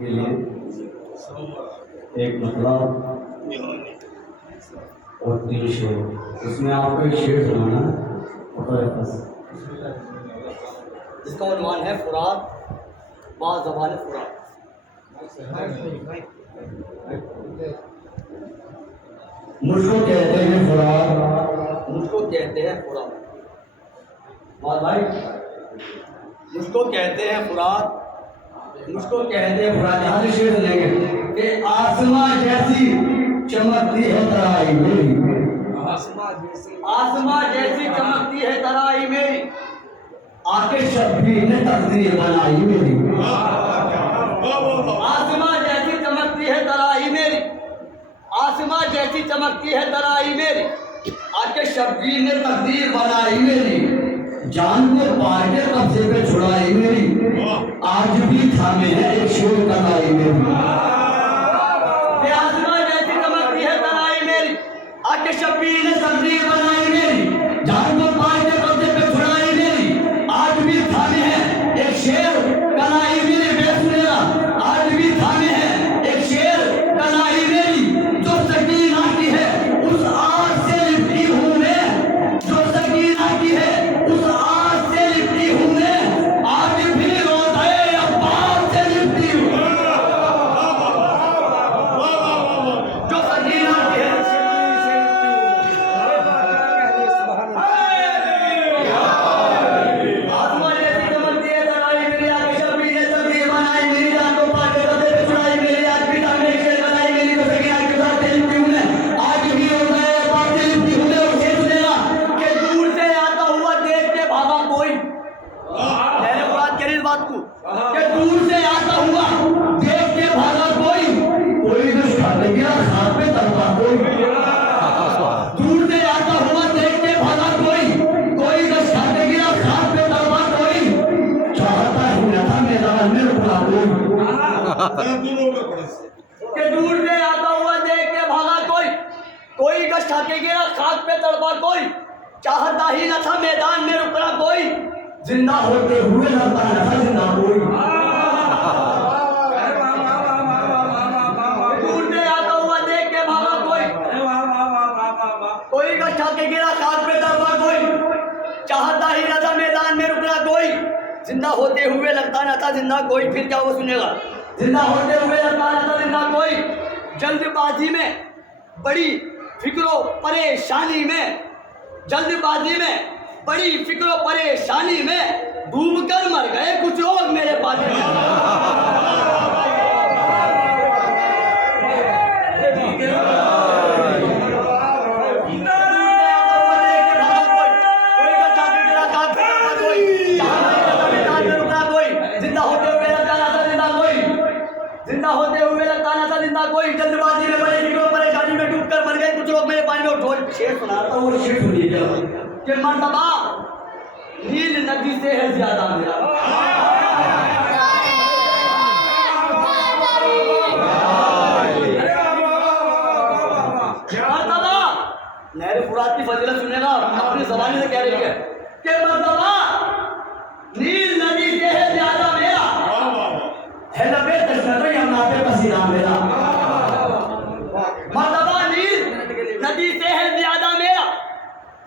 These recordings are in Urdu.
کے لیے ایک مطلب اور 3 شعر، اس میں آپ کو ایک شعر سنانا ہے جس کا عنوان ہے فرات با زبان فرات۔ مجھ کو کہتے ہیں فرات، مجھ کو کہتے ہیں فرات، بھائی مجھ کو کہتے ہیں فرات، مجھ کو کہتے ہیں فرات۔ یہاں سے شعر لیں گے کہ آسماں جیسی چمکتی ہے ترائی میری، آسماں جیسی چمکتی ہے ترائی میری، آ کے شبیر نے تقدیر بنائی میری، آسماں جیسی چمکتی ہے ترائی میری، آسماں جیسی چمکتی ہے ترائی میری، آ کے شبیر نے تقدیر بنائی میری، جان کو پار کے قبضے پہ چھڑائی میری، آج بھی تھامے ہے ایک شور کلائی میری۔ کہ آسماں جیسی چمکتی ہے ترائی میری، آ کے شبیر نے تقدیر بنائی میری، جان کو پار کے قبضے پہ چھڑائی میری، آج بھی تھامے ہے ایک شیر کلائی میری۔ بے سنے گا، آج بھی تھامے ہے ایک شیر کلائی میری، جو سکینہ کی ہے اس آگ سے لپٹی ہوں میں، جو سکینہ کی ہے اس آگ سے لپٹی ہوں میں، آج بھی روضہ عباس سے لپٹی ہوں۔ جو سکینہ کی ہے آسماں جیسی چمکتی ہے ترائی میری، آ کے شبیر نے تقدیر بنائی میری، جان کو پار کے قبضے پہ چھڑائی میری، آج بھی تھامے ایک شیر کلائی میری، جو سکینہ کے ساتھ سے لپٹی ہوں میں، آج بھی روضہ عباس سے لپٹی ہوں میں۔ اور شیر سنے گا کہ دور سے آتا ہوا دیکھ کے بھاگا کوئی، میں نے بات کری اس بات کو، کہ دور سے آتا ہوا دیکھ کے بھاگا کوئی، کوئی دشت کھاتے گیا خاک پہ تڑپا کوئی، دور سے آتا ہوا دیکھ کے بھاگا کوئی، کوئی دشت کھاتے گیا خاک پہ تڑپا کوئی، چاہتا ہی نہ تھا میدان میں رکنا کوئی۔ کہ دور سے آتا ہوا دیکھ کے بھاگا کوئی، کوئی گشت کھا کے گیا خاک پہ تڑپا کوئی، چاہتا ہی نہ تھا میدان میں رکنا کوئی، زندہ ہوتے ہوئے لڑتا نہ تھا زندہ کوئی۔ دور سے آتا ہوا دیکھ کے بھاگا کوئی، کوئی گشت کھا کے گیا خاک پہ تڑپا کوئی، چاہتا ہی نہ تھا میدان میں رکنا کوئی، زندہ ہوتے ہوئے لگتا نہ تھا زندہ کوئی۔ پھر کیا وہ سنے گا، زندہ ہوتے ہوئے لگتا نہ تھا زندہ کوئی، جلد بازی میں بڑی فکر و پریشانی میں، جلد بازی میں بڑی فکر و پریشانی میں، ڈوب کر مر گئے کچھ لوگ میرے پانی میں۔ زندہ ہوتے ہوئے لگتا نہ تھا زندہ کوئی، جلد بازی میں بڑے فکر و پریشانی میں ڈوب کر مر گئے کچھ لوگ میرے پانی میں۔ ڈھول شعر سناتا ہوں، وہ شعر سنیے گا کہ مرتبہ نیل ندی سے ہے زیادہ میرا، مرتبہ نہر فرات کی فضیلت سننے گا، اپنی زبانی سے کہہ رہی ہے کہ مرتبہ نیل ندی سے ہے زیادہ میرا، ہے لبے تشنہ یمنا پہ پسینہ میرا، مرتبہ نیل ندی سے ہے زیادہ میرا،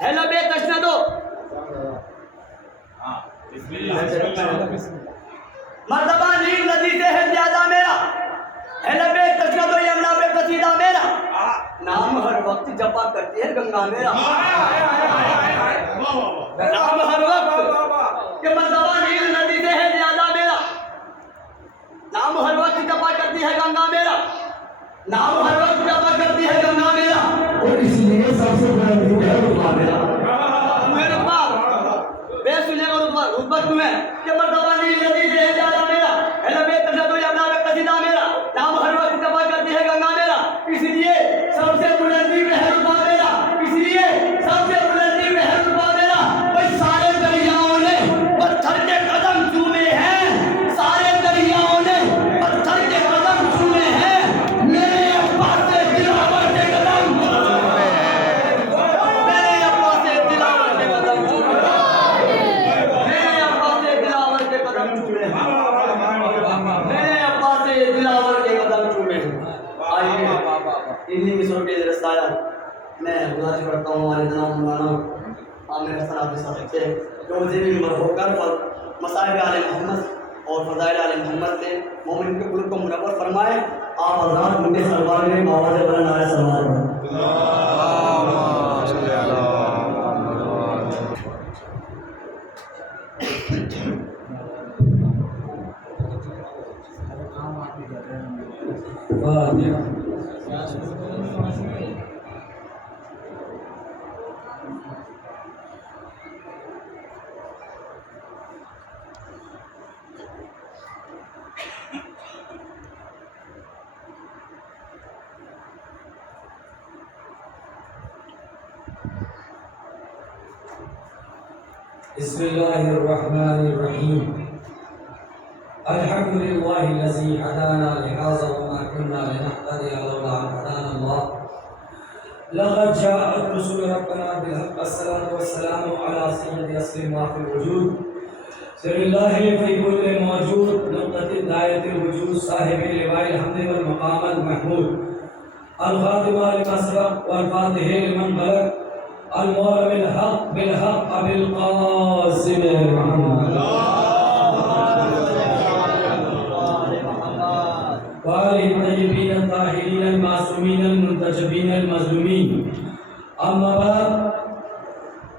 ہے لبے تشنہ مرتبہ نیل ندی سے ہے زیادہ میرا، ہے لبے تشنہ یمنا پہ پسینہ میرا، نام ہر وقت جپا کرتی ہے گنگا میرا، نام ہر وقت کہ مرتبہ نیل ندی سے ہے زیادہ میرا، نام ہر وقت جپا کرتی ہے گنگا میرا، نام ہر وقت جپا کرتی ہے گنگا میرا، اور اس لیے سب سے بڑا دن ہے رتبہ میرا۔ میرے رتبہ بے سنے کا رتبہ کیوں ہے کہ مرتبہ نیل ندی سے ہے زیادہ میرا، ہے لبے تشنہ یمنا پہ پسینہ میرا، نام ہر وقت جپا کرتی ہے گنگا میرا، اس لیے سب سے بلندی میں ہے رتبہ میرا، اس لیے سب سے بلندی میں ہے رتبہ میرا۔ بھائی سارے دریاؤں نے پتھر کے قدم چومے ہیں، سارے دریاؤں نے پتھر کے قدم چومے ہیں، میرے عباس سے دلاور کے قدم، میرے ابا سے دلاور کے قدم چومے، میرے ابا سے انہیں مصروں کے ذریعے آیا میں گزارش کرتا ہوں ہمارے جناب مولانا عامر حسن آپ کے ساتھ سے جو مجھے بھی ہو کر مصائب آل محمد اور فضائل آل محمد سے مومن کے قلوب کو منور فرمائے. آپ حضرات ان کے سربار میں آواز بلند آئے سلام بسم الله الرحمن الرحيم. الحمد لله الذي هدانا لهذا وما كنا لنهتدي لولا أن هدانا الله. لقد جاءت رسل ربنا بالحق الصلاة والسلام على سيد أصل ما في الوجود سر الله في كل موجود نقطة داية الوجود صاحب لواء الحمد والمقام المحمود الخاتم لما سبق والفاتح لمن بلغ المولى بالحق بالحق بالقاسم محمد وآله الطيبين الطاهرين المعصومين المنتجبين المظلومين. أما بعد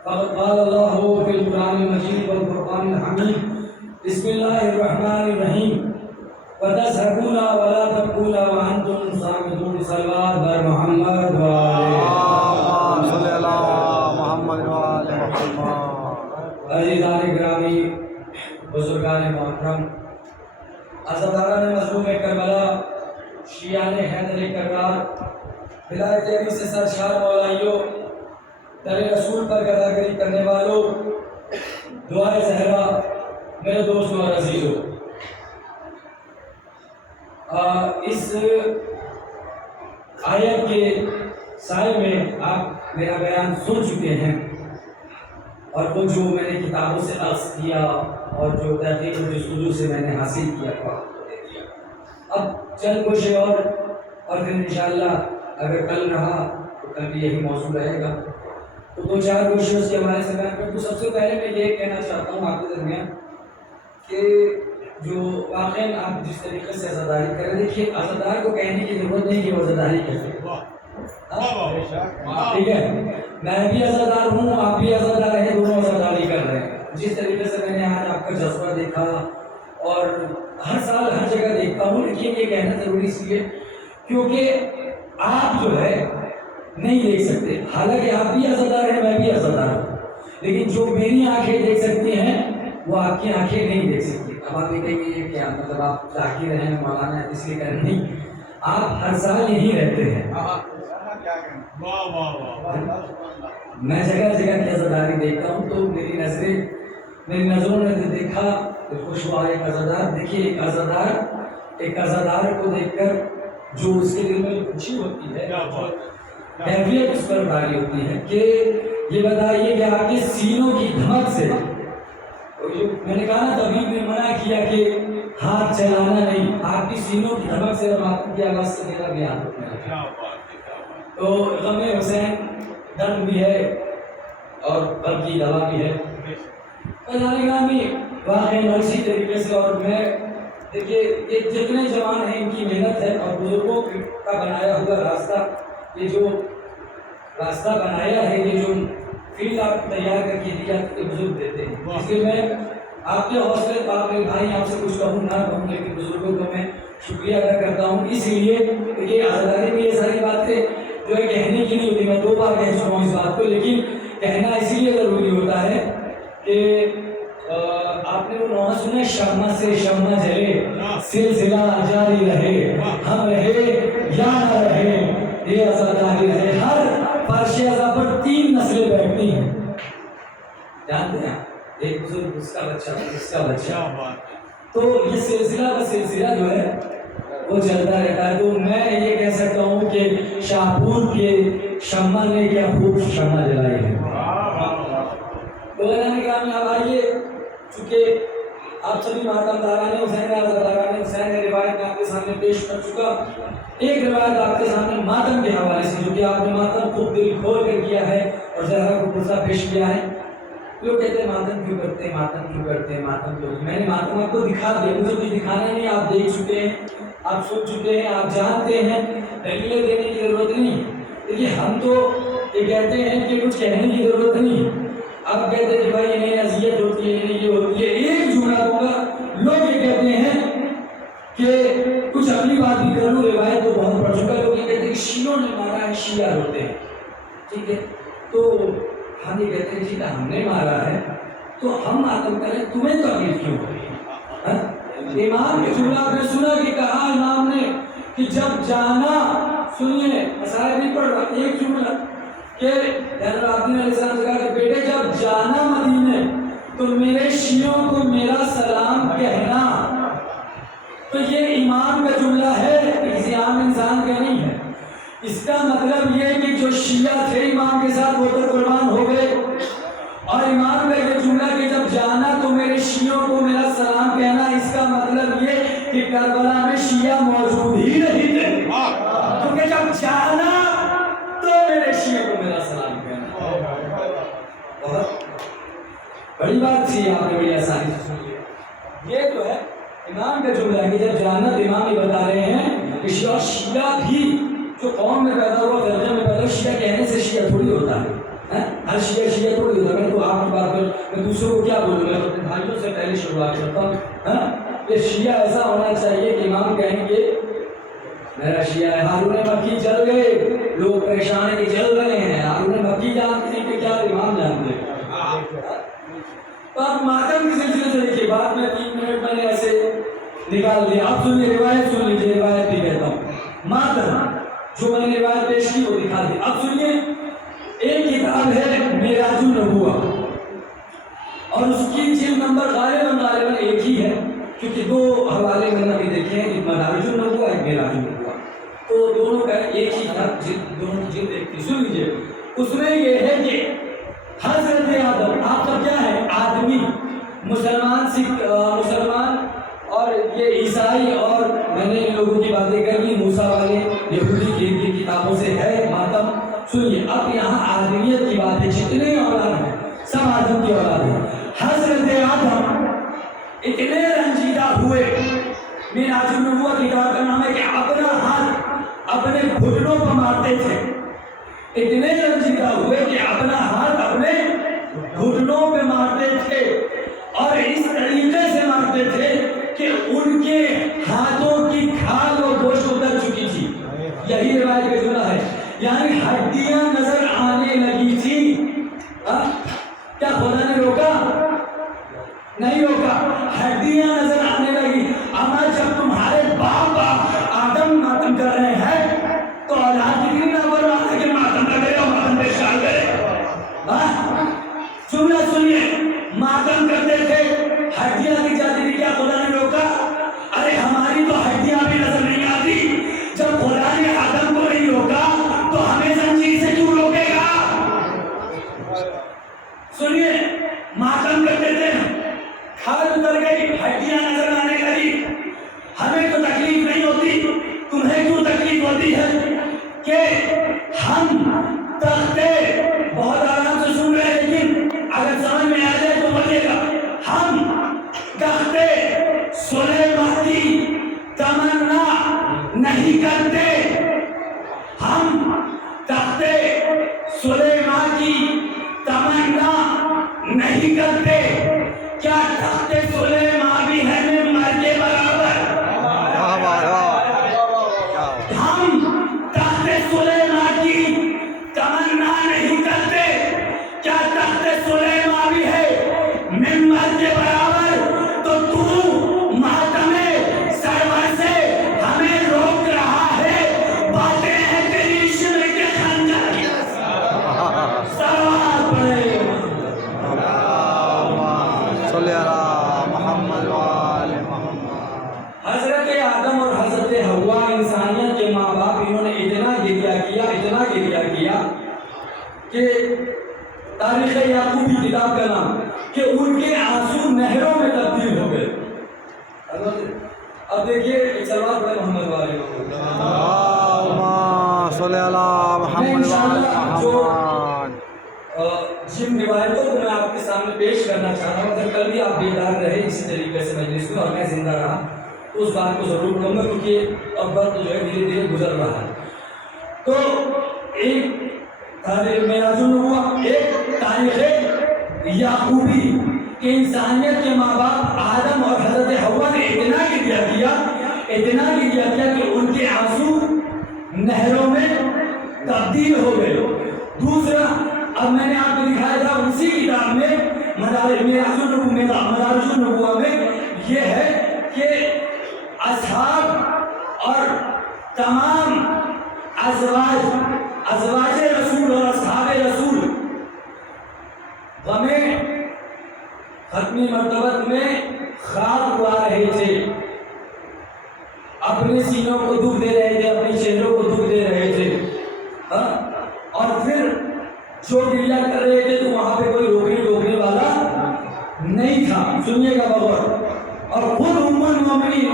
فقد قال الله في القرآن المجيد والفرقان الحميد بسم الله الرحمن الرحيم وتذهبون ولا تبكون وأنتم صامدون صلوات بر محمد وآله عزیزان گرامی بزرگان محترم عزاداران مظلوم کربلا شیعان حیدر کرار ولایت علی سے سرشار مولائیوں در رسول پر گداگری کرنے والوں دعائے زہرا میرے دوستوں اور عزیزوں اس آیت کے سائے میں آپ میرا بیان سن چکے ہیں اور وہ جو میں نے کتابوں سے اخذ کیا اور جو تحقیق و جستجو سے میں نے حاصل کیا تھا اب چند کچھ اور پھر انشاءاللہ اگر کل رہا تو کل بھی یہی موضوع رہے گا. تو دو چار کوششیں اس کے حوالے سے بیان کروں. تو سب سے پہلے میں یہ کہنا چاہتا ہوں آپ کے درمیان کہ جو واقعی آپ جس طریقے سے عزاداری کریں دیکھیے عزادار کو کہنے کی ضرورت نہیں کہ وہ عزاداری کرے. ٹھیک ہے میں بھی عزادار ہوں آپ بھی عزادار ہیں دونوں عزاداری کر رہے ہیں. جس طریقے سے میں نے آج آپ کا جذبہ دیکھا اور ہر سال ہر جگہ دیکھتا ہوں لیکن یہ کہنا ضروری اس لیے کیونکہ آپ جو ہے نہیں دیکھ سکتے حالانکہ آپ بھی عزادار ہیں میں بھی عزادار ہوں لیکن جو میری آنکھیں دیکھ سکتی ہیں وہ آپ کی آنکھیں نہیں دیکھ سکتی. اب آپ یہ کہیں گے یہ کیا مطلب آپ ذاکر ہیں مولانا اس لیے کہیں نہیں آپ ہر سال یہیں رہتے ہیں. میں جگہ جگہ کی عزاداری دیکھتا ہوں تو میری نظروں نے دیکھا تو خوش ہوا ایک عزادار. دیکھیے ایک عزادار کو دیکھ کر جو اس کے دل میں خوشی ہوتی ہے کیفیت اس پر ڈالی ہوتی ہے کہ یہ بتائیے کہ آپ کے سینوں کی دھمک سے میں نے کہا نا طبیب نے منع کیا کہ ہاتھ چلانا نہیں آپ کی سینوں کی دھمک سے اور آپ کی آواز سے میرا بھی ہاتھ اٹھنا ہے. تو غم حسین درد بھی ہے اور غم کی دوا بھی ہے. واقعی اسی طریقے سے اور میں دیکھیے یہ جتنے جوان ہیں ان کی محنت ہے اور بزرگوں کا بنایا ہوا راستہ یہ جو راستہ بنایا ہے یہ جو فیلڈ آپ تیار کر کے دیا بزرگ دیتے ہیں. اس لیے میں آپ کے حوصلے آپ میرے بھائی آپ سے کچھ کہوں نہ کہوں لیکن بزرگوں کو میں شکریہ ادا کرتا ہوں. اس لیے کہ عزاداری میں یہ ساری باتیں جو ہے کہنے کی نہیں ہوتی. میں 2 بار کہہ چکا ہوں اس بات کو لیکن کہنا اسی لیے ضروری ہوتا ہے کہ آپ نے وہ نوحہ سنا شمع سے شمع جلے سلسلہ جاری رہے ہم رہے یا نہ رہے یہ عزاداری رہے. ہر فرش عزا پر 3 نسلیں بیٹھتی ہیں جانتے ہیں ایک بزرگ اس کا بچہ اس کا بچہ تو یہ سلسلہ کا سلسلہ جو ہے وہ چلتا رہتا ہے. تو میں یہ کہہ سکتا ہوں کہ شاہپور کے شمع نے کیا خوب شمع جلائی ہے. تو اب آئیے چونکہ آپ سبھی ماتم داران حسین عزاداران حسین روایت میں آپ کے سامنے میں پیش کر چکا. ایک روایت آپ کے سامنے ماتم کے حوالے سے جو کہ آپ نے ماتم خود دل کھول کر کیا ہے اور زہرا کو پرسہ پیش کیا ہے. لوگ کہتے ہیں ماتم کیوں کرتے ہیں, ماتم کیوں کرتے ہیں, ماتم کیوں. میں نے ماتم آپ کو دکھا دیا, مجھے کچھ دکھانا نہیں, آپ دیکھ چکے ہیں, آپ سن چکے ہیں, آپ جانتے ہیں, دلیلیں دینے کی ضرورت نہیں. دیکھیے ہم تو یہ کہتے ہیں کہ کچھ کہنے کی ضرورت نہیں. آپ کہتے ہیں کہ بھائی انہیں اذیت ہوتی ہے, انہیں یہ ہوتی ہے. ایک جملہ دوں گا, لوگ یہ کہتے ہیں کہ کچھ اپنی بات بھی کر لوں, روایت تو بہت پڑھ چکا. لوگ یہ کہتے ہیں کہ شیعوں نے مارا ہے, شیعہ ہوتے ہیں, ٹھیک ہے. تو ہم یہ کہتے ہیں ٹھیک ہے ہم نے مارا ہے تو ہم ماتم کریں, تمہیں تکلیف کیوں ہو رہی ہے؟ امام کے جملہ آپ نے سنا کہ کہا امام نے کہ جب جانا, سنیے مسائل نہیں پڑھ رہا, ایک جملہ کہ حضرت عبداللہ علیہ السلام سے کہا کہ بیٹے جب جانا مدینے تو میرے شیعوں کو میرا سلام کہنا. تو یہ امام کا جملہ ہے, کسی عام انسان کا نہیں ہے. اس کا مطلب یہ کہ جو شیعہ تھے امام کے ساتھ وہ تو قربان ہو گئے, اور امام کا یہ جملہ کہ جب جانا تو میرے شیعوں کو میرا سلام کہنا, اس کا مطلب یہ کہ کربلا میں شیعہ موجود ہی نہیں تھے, کیونکہ جب جانا تو میرے شیعوں کو میرا سلام کہنا. بہت بڑی بات تھی, آپ نے بڑی آسانی سے سن لیا. یہ تو ہے امام کا جملہ ہے کہ جب جانا, تو امام یہ بتا رہے ہیں کہ شیعہ بھی جو قوم میں پیدا ہوا, درجہ میں پیدا, شیعہ کہنے سے شیعہ تھوڑی ہوتا ہے. ہر شیعہ تھوڑی ہوتا ہے. میں تو آپ کی بات کروں, میں دوسروں کو کیا بولوں, میں اپنے بھائیوں سے پہلے شروعات کرتا ہوں. یہ شیعہ ایسا ہونا چاہیے کہ امام کہیں کہ میرا شیعہ ہے. ہارون مکی جل گئے, لوگ پریشان ہیں کہ جل رہے ہیں. ہارون مکی جانتے ہیں کہ کیا امام جانتے ہیں. تو آپ ماتم کے سلسلے سے دیکھیے, بعد میں 3 منٹ میں نے ایسے نکال دیا. آپ سنیے روایت, سن لیجیے, روایت بھی کہتا ہوں. ماتم جو میں نے روایت پیش کی وہ دکھا دی. اب سنیے, ایک کتاب ہے معراج النبوہ, اور اس کی جلد نمبر غالباً ایک ہی ہے, کیونکہ 2 حوالے میں نے دیکھے ہیں, ایک معراج النبوہ, ایک معراج النبوہ, تو دونوں کا ایک ہی تھا, دونوں جلد ایک تھی. سن لیجیے, اس میں یہ ہے کہ حضرت آدم, آپ کا کیا ہے آدمی, مسلمان, سکھ, مسلمان اور یہ عیسائی, اور میں نے ان لوگوں کی باتیں کر لی, موسیٰ والے یہودی کی کتابوں سے ہے ماتم. سنیے, اب یہاں آدمیت کی بات ہے, جتنے اولاد ہیں سب آدم کی اولاد ہیں. حضرت آدم اتنے رنجیدہ ہوئے, معراج النبوہ کتاب کا نام ہے, کہ اپنا ہاتھ اپنے گھٹنوں پر مارتے تھے. اتنے رنجیدہ ہوئے کہ اپنا ہاتھ اپنے گھٹنوں پہ مارتے تھے, اور اس طریقے سے مارتے تھے کہ ان کے ہاتھوں کی کھال اور گوشت اتر چکی تھی. یہی روایت کا جملہ ہے, یعنی ہڈیاں نظر آنے لگی تھی. کیا خدا نے روکا؟ نہیں روکا, ہڈیاں نظر آنے لگی. اما جب تمہارے باپ آدم ماتم کر رہے ہیں تو اولاد کی نظر آنے کے ماتم کر رہے ہو, ماتم پیش کر رہے. جملہ سنیے, ماتم کرتے تھے, ہڈیاں دی جاتی تھی, کیا خدا نے روکا؟ ارے ہماری تو ہڈیاں بھی نظر نہیں آتی. جب خدا نے آدم کو نہیں روکا تو ہمیں زنجیر سے کیوں روکے گا؟ سنیے, ماتم کرتے تھے, کھال اتر گئی, ہڈیاں نظر آنے لگی. ہمیں تو تکلیف نہیں ہوتی, تمہیں کیوں تکلیف ہوتی ہے کہ ہم تختے, بہت آرام سے سن رہے ہیں لیکن اگر سمجھ میں آ جائے تو بولے گا, ہم تختے سلیمان کی تمنا نہیں کرتے. ہم تختے سلیمان کی تمنا نہیں کرتے. کیا تختے سلیمان بھی ہے ممبر کے برابر؟ ہم تختے سلیمان کی تمنا نہیں کرتے. کیا تختے سلیمان بھی ہے ممبر کے برابر؟ تو تو ماتم سرور سے ہمیں روک رہا ہے, باتیں ہیں تیری عشق کے خنجر کی. سوال پڑے حضرت آدم اور حضرت حوا, انسانیت کے ماں باپ, انہوں نے اتنا گریہ کیا کہ تاریخ یعقوبی کتاب کا نام, کہ ان کے آنسو نہروں میں تبدیل ہو گئے. اب دیکھیے ایک سوال اور بڑے محمد والے محمد اللہم صلی اللہ محمد محمد۔ جن روایتوں کو میں آپ کے سامنے پیش کرنا چاہ رہا ہوں، اگر کل بھی آپ بیدار رہے اسی طریقے سے مجلس میں اور میں زندہ رہا تو اس بات کو ضرور پڑھوں گا، کیونکہ اب وقت جو ہے دھیرے دھیرے گزر رہا ہے۔ تو ایک تاریخ یعقوبی کہ انسانیت کے ماں باپ آدم اور حضرت حوا نے اتنا گریہ کیا کہ ان کے آنسو نہروں میں تبدیل ہو گئے۔ دوسرا، اب میں نے آپ کو دکھایا تھا اسی کتاب میں مدارج النبوہ میں یہ ہے کہ اصحاب اور تمام ازواج رسول اور اصحاب رسول غم ختمی مرتبت میں خاک اڑا رہے تھے، اپنے سینوں کو دکھ دے رہے تھے، اپنے چہروں کو دکھ دے رہے تھے، اور پھر جو گریہ کر رہے تھے تو وہاں پہ کوئی روکنے والا نہیں تھا۔ سنیے گا بابا، اور خود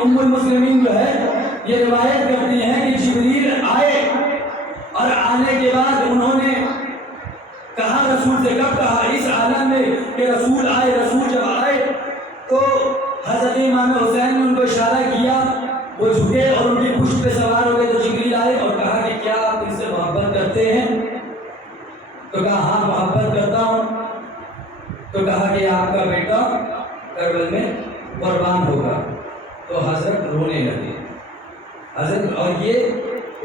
ام المسلمین جو ہے یہ روایت کرتی ہیں کہ جبریل آئے اور آنے کے بعد انہوں نے کہا رسول سے، کب کہا؟ اس عالم میں کہ رسول آئے۔ رسول جب آئے تو حضرت امام حسین نے ان کو اشارہ کیا، وہ جھکے اور ان کی پشت پہ سوار ہو گئے۔ تو جبریل آئے اور کہا کہ کیا آپ ان سے محبت کرتے ہیں؟ تو کہا ہاں محبت کرتا ہوں۔ تو کہا کہ آپ کا بیٹا کربل میں قربان ہوگا۔ تو حضرت رونے لگے، حضرت، اور یہ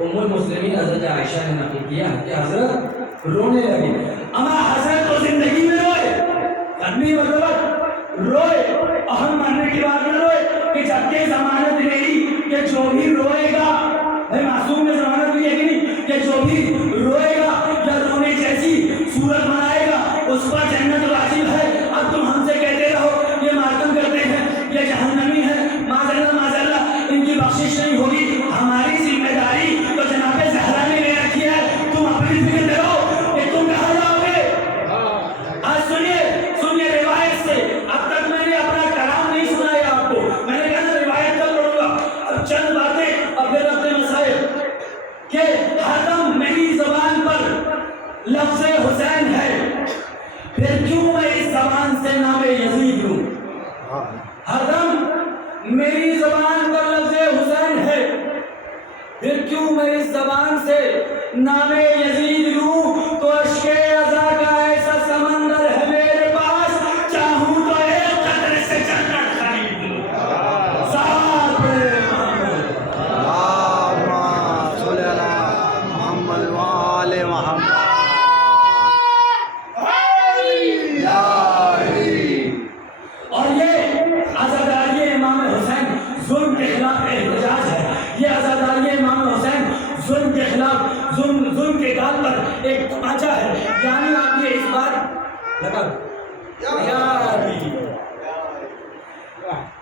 ام المسلمین حضرت عائشہ نے نقل کیا کہ حضرت رونے لگے۔ اما حضرت تو زندگی میں روئے، ختمی مطلب روئے، اہم مرنے کی بات نہ روئے کہ جب کہ ضمانت میری کہ جو بھی روئے گا، بھائی معصوم نے ضمانت دی ہے کہ نہیں، کہ جو بھی روئے گا یا رونے جیسی صورت بنائے گا اس پر جنت واجب ہے۔ اب تم ہم سے کہتے رہو یہ ماتم کرتے ہیں، یہ جہنمی ہے، معذاللہ ان کی بخشش نہیں ہوگی۔ ہماری ذمہ داری تو جناب زہرا نے لے رکھی ہے، تم اپنی فکر کرو کہ تم کہاں جاؤ گے۔ آج سنیے روایت سے، اب تک میں نے اپنا کلام نہیں سنایا آپ کو، میں نے کہا روایت کل پڑھوں گا۔ اب چند باتیں اب پھر اپنے مسائل کہ ہر دم میری زبان پر لفظ حسین ہے، پھر کیوں میں اس زبان سے نام یزید لوں؟ ہر دم میری زبان پر لفظ حسین ہے، پھر کیوں میں اس زبان سے نام یزید لوں؟ تو اشک عزا کا ایسا سمندر ہے میرے پاس، چاہوں تو ایک قطرے سے جنت خرید لوں۔ صاحب محمد اللہم صلی اللہ محمد وآل محمد۔ اور یہ عزاداری امام حسین ظلم کے خلاف احتجاج ہے، یہ عزاداری امام حسین ظلم کے خلاف ظلم کے گال پر ایک تماچا ہے۔ یعنی آپ یہ اس بات لگا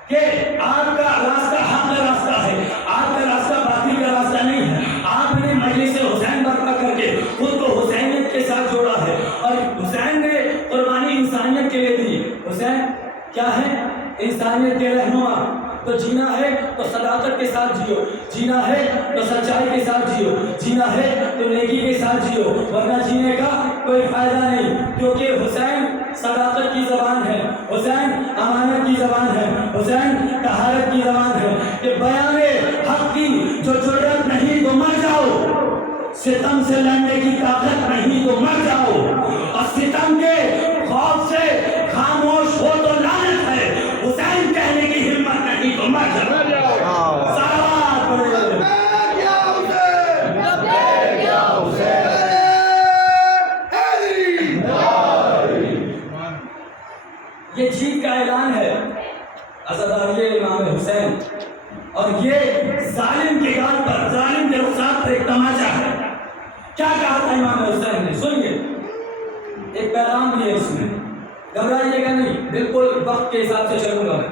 کہ آپ کا راستہ حق کا راستہ ہے، آپ کا راستہ باطل کا راستہ نہیں ہے۔ آپ نے مجلس حسین برپا کر کے خود کو حسینیت کے ساتھ جوڑا ہے، اور حسین نے قربانی انسانیت کے لیے دی۔ حسین کیا ہے؟ انسانیت کے رہنما۔ تو جینا ہے تو صداقت کے ساتھ جیو، جینا ہے تو سچائی کے ساتھ جیو، جینا ہے تو نیکی کے ساتھ جیو، ورنہ جینے کا کوئی فائدہ نہیں۔ کیونکہ حسین صداقت کی زبان ہے، حسین امانت کی زبان ہے، حسین طہارت کی زبان ہے کہ بیان حق کی جو جرأت نہیں تو مر جاؤ، ستم سے لڑنے کی طاقت نہیں تو مر جاؤ، اور ستم کے خوف سے خاموش ہو تو لعنت ہے، حسین کہنے کی ہمت نہیں تو مر جاؤ۔ سلام پڑھو۔ یہ جیت کا اعلان ہے عزاداری امام حسین، اور یہ ظالم کے گال پر، ظالم کے رخسار پر ایک تماچا ہے۔ کیا کہا تھا امام حسین نے؟ سنیے، ایک پیغام بھی ہے اس میں، گھبرائیے گا نہیں، بالکل وقت کے حساب سے چلوں گا میں۔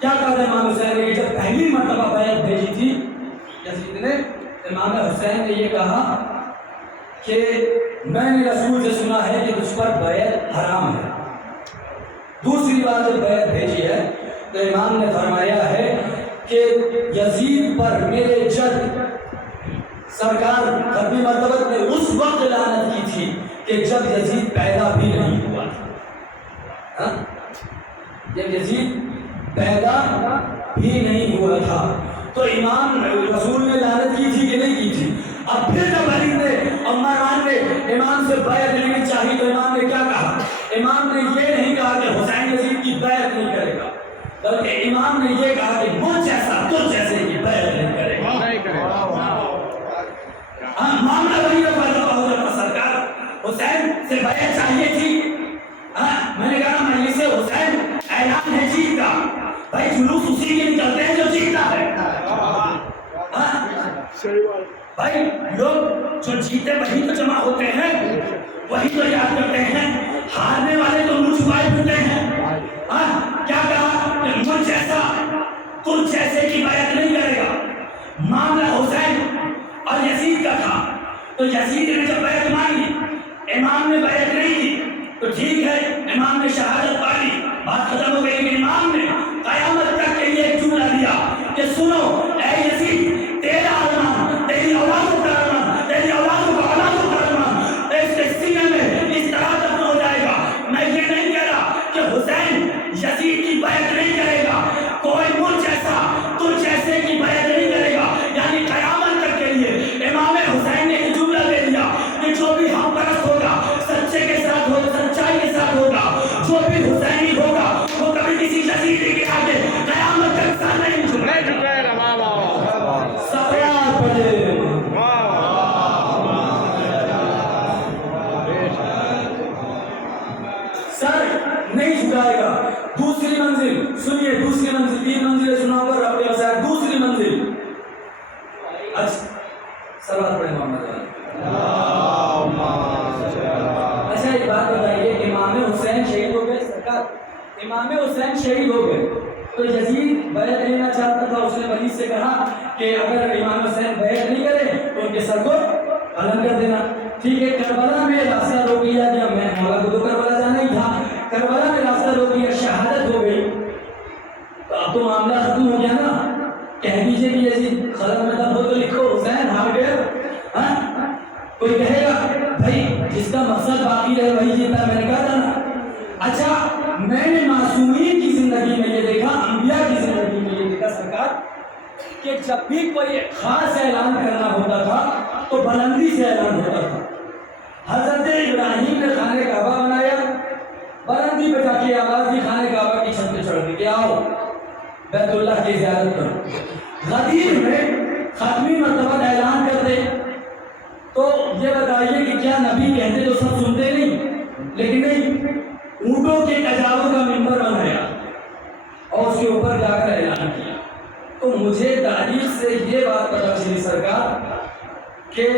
کیا کہا تھا امام حسین نے کہ جب پہلی مرتبہ بیعت بھیجی تھی یزید نے، امام حسین نے یہ کہا کہ میں نے رسول سے سنا ہے کہ تجھ پر بیعت حرام ہے۔ دوسری بار جب بیعت بھیجی ہے تو امام نے فرمایا ہے کہ یزید پر میرے جد سرکار ختم مرتبت نے اس وقت لعنت کی تھی کہ جب یزید پیدا بھی نہیں ہوا تھا. جب یزید پیدا بھی نہیں ہوا تھا تو امام رسول نے لعنت کی تھی کہ نہیں کی تھی؟ اب پھر جب علی نے اور مروان نے امام سے بیعت لینی چاہی تو امام نے کیا کہا؟ امام نے یہ نہیں کہا کہ حسین یزید کی بیعت نہیں کرے گا، بلکہ امام نے یہ کہا کہ مجھ جیسا تجھ جیسے کی بیعت نہیں کرے گا. ہاں معاملہ وہی ہے. سرکار حسین سے بیعت چاہیے تھی. میں نے کہا مجلس حسین اعلان ہے جیت کا، بھائی جلوس اسی کے نکلتے ہیں جو جیتا ہے. بھائی لوگ جو جیتے وہی تو جمع ہوتے ہیں، وہی تو یاد کرتے ہیں. ہارنے والے تو منہ چھپائے پھرتے ہیں. کیا کہا کہ مجھ جیسا تجھ جیسے کی بیعت نہیں کرے گا. معاملہ حسین اور یزید کا تھا تو یزید نے جب بیعت مانگی، امام نے بیعت نہیں کی تو ٹھیک ہے، امام نے شہادت پا لی، بات ختم ہو گئی. لیکن امام نے قیامت تک کے لیے ایک جملہ دیا کہ سنو اے یزید، تیرا ارمان، تیری اولادوں کا ارمان، تیری اولادوں کا اولادوں کا ارمان اس کے سینے میں اس طرح دفن ہو جائے گا. میں یہ نہیں کہہ رہا کہ حسین یزید کی بیعت نہیں کرے گا، کوئی مجھ جیسا تجھ جیسے کی بیعت نہیں کرے گا. یعنی قیامت تک کے لیے امام حسین نے ایک جملہ دے دیا کہ جو بھی حق پرست ہوگا سچے کے ساتھ ہوگا، سچائی کے ساتھ ہوگا، جو بھی حسینی ہوگا وہ کبھی کسی یزیدی کے آگے قیامت تک سر نہیں جھکے گا. سفیان پڑھے سر نہیں جھکائے گا. دوسری منزل سنیے، دوسری منزل، 3 منزلیں سناؤں گا رب کے مسائل. دوسری منزل سلوات پڑھیں محمد علی. اچھا ایک بات بتائیے، امام حسین شہید ہو گئے، سرکار امام حسین شہید ہو گئے تو یزید بیعت لینا چاہتا تھا. اس نے ولید سے کہا کہ اگر امام حسین بیعت نہیں کرے تو ان کے سر کو قلم کر دینا. ٹھیک ہے، کربلا میں راستہ روک لیا گیا. میں مولا کو تو کربلا جانا ہی تھا، کربلا میں راستہ روک لیا، شہادت ہو گئی تو اب تو معاملہ ختم ہو گیا نا. کہہ دیجیے کہ یزید قلم میں دب ہو تو لکھو حسین ہار گئے. کوئی کہے گا بھائی جس کا مقصد باقی رہے وہی جیتا. میں نے کہا تھا نا. اچھا میں نے معصومین کی زندگی میں یہ دیکھا، انبیاء کی زندگی میں یہ دیکھا سرکار کہ جب بھی کوئی خاص اعلان کرنا ہوتا تھا تو بلندی سے اعلان ہوتا تھا. حضرت ابراہیم نے خانہ کعبہ بنایا، بلندی پہ جا کے آواز دی خانہ کعبہ کی چھت پہ چڑھ کے کہ آؤ بیت اللہ کی زیارت کرو. غدیر میں ختمی مرتبہ اعلان کرتے تو یہ بتائیے کہ کیا نبی کہتے تو سب سنتے نہیں؟ لیکن نہیں، اونٹوں کے کجاووں کا منبر بنایا اور اس کے اوپر جا کر اعلان کیا. تو مجھے تاریخ سے یہ بات پتہ چلی سرکار کہ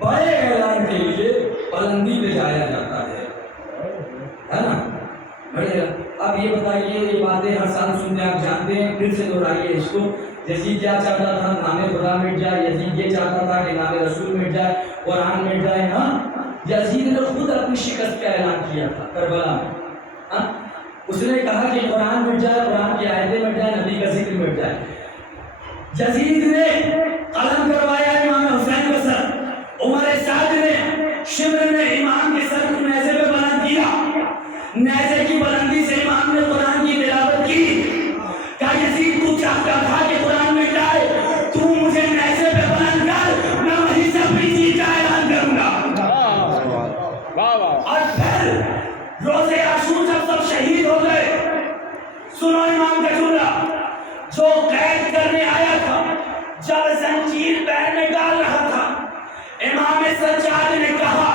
بڑے اعلان کے لیے بلندی پہ جایا جاتا ہے نا. بڑے اب یہ بتائیے، یہ باتیں ہر سال سنتے آپ جانتے ہیں، پھر سے دہرائیے اس کو. یزید کیا چاہتا تھا؟ نام خدا مٹ جائے. یزید یہ چاہتا تھا کہ نام رسول مٹ جائے، قرآن مٹ جائے. یزید نے خود اپنی شکست کا اعلان کیا تھا کربلا میں. اس نے کہا کہ قرآن مٹ جائے، قرآن کی آیتیں مٹ جائے، نبی کا ذکر مٹ جائے. یزید نے قلم کروایا امام حسین کا سر، عمر سعد نے شمر نے امام کے سر کو نیزے پہ بلند کیا. نیزے کی بلندی سے امام نے قرآن کی تلاوت کی. کیا یزید تو چاہتا تھا کہ قرآن مٹ جائے؟ تو مجھے نیزے پہ بلند کر، میں وہیں سے اپنی جیت کا اعلان کروں گا. اور پھر روز عاشور جب سب شہید ہو گئے، سنو امام کا جملہ جو قید کرنے آیا تھا، جب زنجیر پیر میں ڈال رہا تھا، امام سجاد نے کہا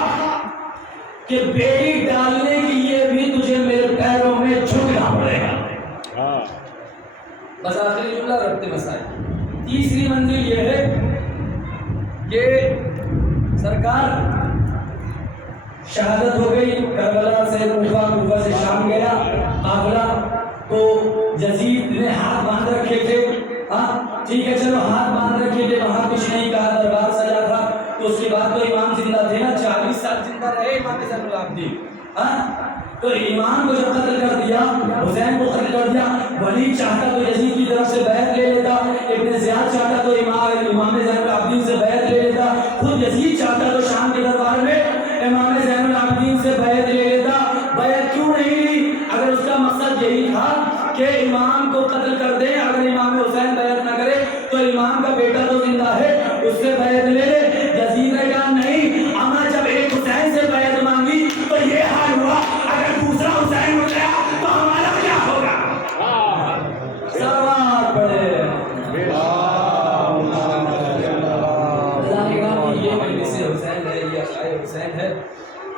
کہ بیڑی ڈالنے کے لیے بھی تجھے میرے پیروں میں جھکنا پڑے گا. بس آخری جملہ ربط مسائل. تیسری منزل یہ ہے کہ سرکار شہادت ہو گئی، کربلا سے کوفہ سے شام گیا قافلہ. تو یزید نے ہاتھ باندھ رکھے تھے. ٹھیک ہے چلو ہاتھ باندھ رکھے تھے، وہاں کچھ نہیں کہا، دربار سجا تھا. تو اس کے بعد تو امام زندہ تھے نا، 40 سال زندہ رہے امام زین العابدین. تو امام کو جب قتل کر دیا، حسین کو قتل کر دیا، ولید چاہتا تو یزید کی طرف سے بیعت لے امام زین العابدین سے بیعت لے لیتا. خود یزید چاہتا تو شام کے دربار میں امام زین العابدین سے بیعت لے لیتا. بیعت کیوں نہیں لی؟ اگر اس کا مقصد یہی تھا کہ امام کو قتل کر دیں، اگر امام حسین بیعت نہ کرے تو امام کا بیٹا تو زندہ ہے، اس سے بیعت لے لے. یزید نے کہا نہیں، اما جب ایک حسین سے بیعت مانگی تو یہ حال ہوا، اگر دوسرا حسین ہو گیا تو ہمارا کیا ہوگا؟ سلوات پڑھے. اللہ نے کہا کہ یہ مجلس حسین ہے، یہ اشعار حسین ہے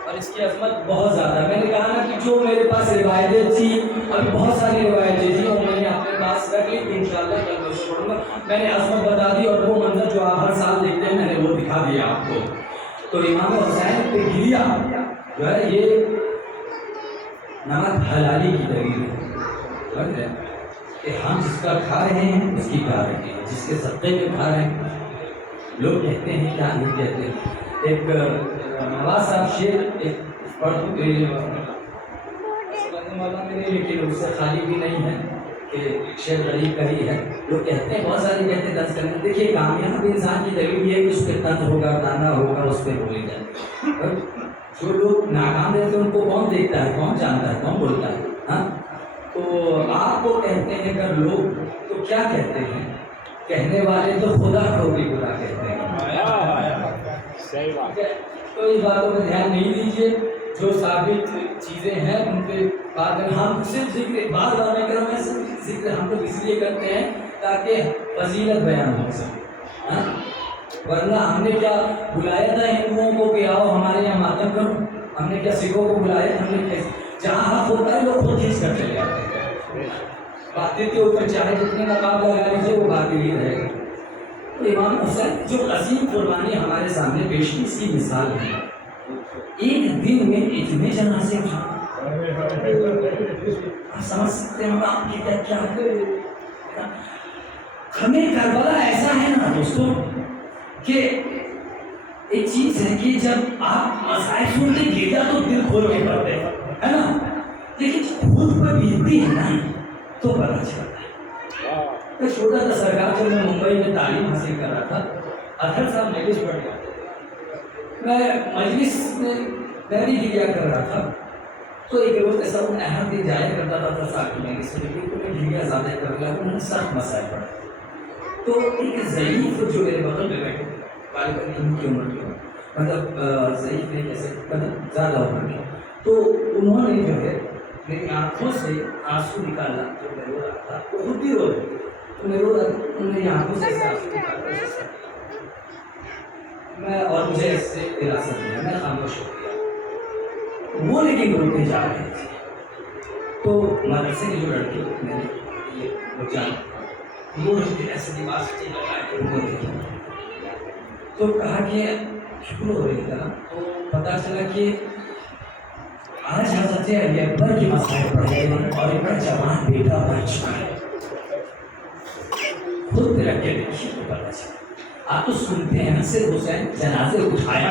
اور اس کی عظمت بہت زیادہ ہے. میں نے کہا نا کہ جو میرے پاس روایتیں تھیں، ابھی بہت ساری روایتیں تھیں اور میں نے اپنے پاس رکھ لی کہ انشاءاللہ کل میں سے پڑھوں گا. میں نے عظمت بتا دی اور وہ منظر جو آپ ہر سال دیکھتے ہیں میں نے وہ دکھا دیا آپ کو. تو امام حسین پہ گریا جو ہے یہ نمک حلالی کی دلیل ہے کہ ہم جس کا کھا رہے ہیں اس کی کھا رہے ہیں، جس کے صدقے میں کھا رہے ہیں. لوگ کہتے ہیں کیا نہیں کہتے. ایک نواز صاحب شیر ایک پڑھنے والا میں نے، لیکن اس سے خالی بھی نہیں ہے کہ شیر غریب کا ہی ہے. لوگ کہتے ہیں بہت سارے کہتے ہیں دس کرنے. دیکھیے کامیاب انسان کی دلیل یہ ہے کہ اس پہ طنز ہوگا، تانا ہوگا، اس پہ بولے جائے. جو لوگ ناکام رہتے ہیں ان کو کون دیکھتا ہے، کون جانتا ہے، کون بولتا ہے؟ ہاں تو آپ کو کہتے ہیں اگر لوگ تو کیا کہتے ہیں؟ کہنے والے تو خدا کو بھی خدا کہتے ہیں. تو اس باتوں پہ دھیان نہیں دیجیے. جو ثابت چیزیں ہیں ان پہ بات کریں. ہم صرف ذکر بار بار میں کروں، میں صرف ذکر ہم لوگ اس لیے کرتے ہیں تاکہ فضیلت بیان ہو سکے. ورنہ ہم نے کیا بلایا تھا ہندوؤں کو کہ آؤ ہمارے یہاں ماتم کرو؟ ہم نے کیا سکھوں کو بلایا؟ ہم نے جہاں حق ہوتا ہے لوگ خود کھینچ کر چلے آتے ہیں. باطل کے اوپر چاہے جتنے نقاب لگا لیجیے وہ باطل ہی رہے گا. تو امام حسین جو عظیم قربانی ہمارے سامنے پیش کی، اس کی مثال ہے. ایک دن میں اتنے جنازے آپ سمجھ سکتے ہیں آپ کی کیا ہمیں کربلا ایسا ہے نا دوستوں کہ ایک چیز ہے کہ جب آپ مسائل سنتے گرجا تو دل کھول کے پڑھتے ہے نا، لیکن خود پر بیتتی ہے نا تو پتہ چلتا ہے. میں چھوٹا تھا سرکار، جب میں ممبئی میں تعلیم حاصل کر رہا تھا، اطہر صاحب مجلس پڑھ گیا. میں مجلس میں بھی گریا کر رہا تھا تو ایک روز ایسا میں ہر دن جایا کرتا تھا اطہر صاحب میں اس لیے تو میں گریا زیادہ کر رہا ہوں. سخت مسائل پڑھا تو ایک ضعیف جو میرے بغل میں بیٹھے تھے، غالباً ان کی عمر کے مطلب ضعیف نہیں کیسے مطلب زیادہ عمر کے، تو انہوں نے جو ہے میری آنکھوں سے آنسو نکالا. جو میں رو رہا تھا وہ خود بھی رو رہے تھے تو میں رو رہا تھا، انہوں نے آنکھوں سے آنسو نکالا. میں اور مجھے اس سے وراثت ملا، میں خاموش ہو گیا. وہ لیکن روتے جا رہے تھے. تو مدرسے کے جو لڑکے میں نے یہ جان وہ ایسے لباس تو کہا کہ شکر ہو رہی تھا. تو پتہ چلا کہ آج حضرت علی اکبر کی مسائل پڑھ رہے ہیں اور ان کا جوان بیٹا بن چکا ہے. خود رکھ کے دیکھیے تو پتہ چلا. آپ تو سنتے ہیں صرف حسین جنازے اٹھایا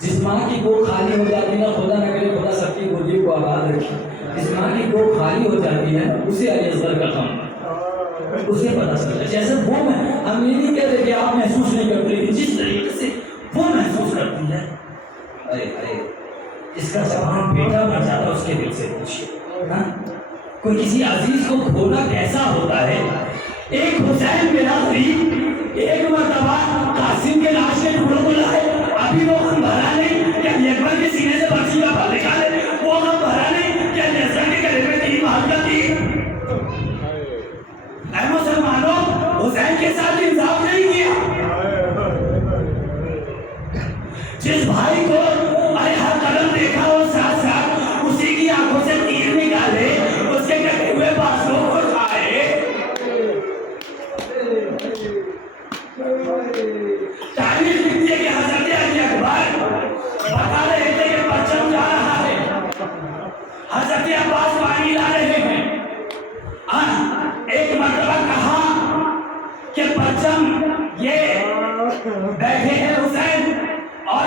جس ماں کی گو خالی ہو جاتی ہے نا، خدا نہ کرے خدا سب کی گودی کو آباد رکھے، جس ماں کی گو خالی ہو جاتی ہے اسے علی اصغر کا غم اسے پتہ چلتا ہے. جیسے وہ میں ہم یہ نہیں کہتے کہ آپ محسوس نہیں کرتے، لیکن جس طریقے سے وہ محسوس کرتی ہے، ارے اس کا جوان بیٹا بن جاتا اس کے دل سے پوچھیے. کوئی کسی عزیز کو کھونا کیسا ہوتا ہے. ایک حسین میرا غریب ایک مرتبہ قاسم کے لاش کے ٹکڑوں کو لائے، ابھی وہ غم بھرا نہیں کہ علی اکبر کے سینے سے برچی کا پھل نکالے، وہ غم بھرا نہیں کہ علی اصغر کے گلے میں تیر مار کر دی. اے مسلمانوں، حسین کے ساتھ انصاف نہیں کیا. جس بھائی کو ارے ہر قدم دیکھا وہ ساتھ ساتھ اسی کی آنکھوں سے تیر نکالے، اس کے کٹے ہوئے بازوؤں کو کھائے. تاریخ لکھتی ہے کہ حضرت علی اکبر بتا رہے تھے کہ پرچم جا رہا ہے، حضرت عباس پانی لا رہے ہیں. ایک مرتبہ کہا کہ پرچم یہ بیٹھے ہیں حسین اور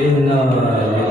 إنا لله